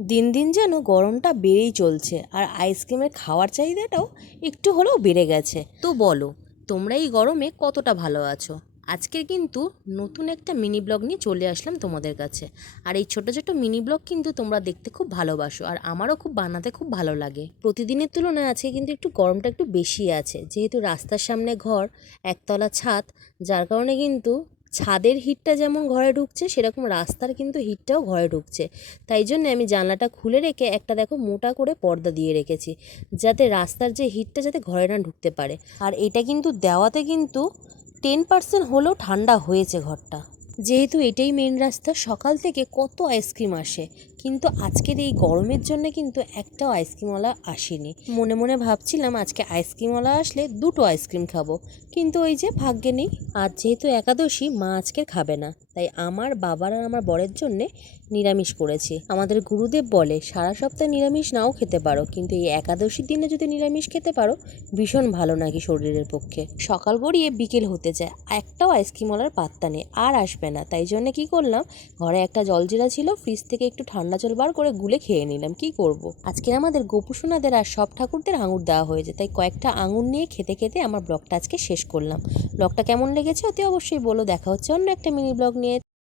দিন দিন যেন গরমটা বেড়েই চলছে, আর আইসক্রিমের খাওয়ার চাহিদাটাও একটু হলেও বেড়ে গেছে। তো বলো, তোমরা এই গরমে কতটা ভালো আছো? আজকের কিন্তু নতুন একটা মিনি ব্লগ নিয়ে চলে আসলাম তোমাদের কাছে। আর এই ছোট ছোট মিনি ব্লগ কিন্তু তোমরা দেখতে খুব ভালোবাসো, আর আমারও খুব বানাতে খুব ভালো লাগে। প্রতিদিনের তুলনায় আছে কিন্তু একটু গরমটা একটু বেশি আছে, যেহেতু রাস্তার সামনে ঘর, একতলা ছাদ, যার কারণে কিন্তু ছাদের হিটটা যেমন ঘরে ঢুকছে, সেরকম রাস্তার কিন্তু হিটটাও ঘরে ঢুকছে। তাই জন্য আমি জানলাটা খুলে রেখে একটা দেখো মোটা করে পর্দা দিয়ে রেখেছি, যাতে রাস্তার যে হিটটা যাতে ঘরে না ঢুকতে পারে। আর এটা কিন্তু দেওয়াতে কিন্তু 10% হলেও ঠান্ডা হয়েছে ঘরটা, যেহেতু এটাই মেন রাস্তা। সকাল থেকে কত আইসক্রিম আসে, কিন্তু আজকের এই গরমের জন্য কিন্তু একটাও আইসক্রিমওয়ালা আসেনি। মনে মনে ভাবছিলাম আজকে আইসক্রিমওয়ালা আসলে দুটো আইসক্রিম খাবো, কিন্তু ওই যে ভাগ্যে নেই। আর যেহেতু একাদশী, মা আজকে খাবে না, তাই আমার বাবার আর আমার বরের জন্যে নিরামিষ করেছি। আমাদের গুরুদেব বলে সারা সপ্তাহে নিরামিষ নাও খেতে পারো, কিন্তু এই একাদশীর দিনে যদি নিরামিষ খেতে পারো ভীষণ ভালো নাকি শরীরের পক্ষে। সকাল গড়িয়ে বিকেল হতে যায়, একটাও আইসক্রিমওয়ালার পাত্তা নেই, আর আসবে না। তাই জন্য কি করলাম, ঘরে একটা জলজিরা ছিল, ফ্রিজ থেকে একটু ঠান্ডা জল বার করে গুলে খেয়ে নিলাম। কি করব, আজকে আমাদের গোপুসোনাদের আর সব ঠাকুরদের আঙুর দেওয়া হয়েছে, তাই কয়েকটা আঙুর নিয়ে খেতে খেতে আমার ব্লগটা আজকে শেষ করলাম। ব্লগটা কেমন লেগেছে অতি অবশ্যই বলো। দেখা হচ্ছে অন্য একটা মিনি ব্লগ নিয়ে।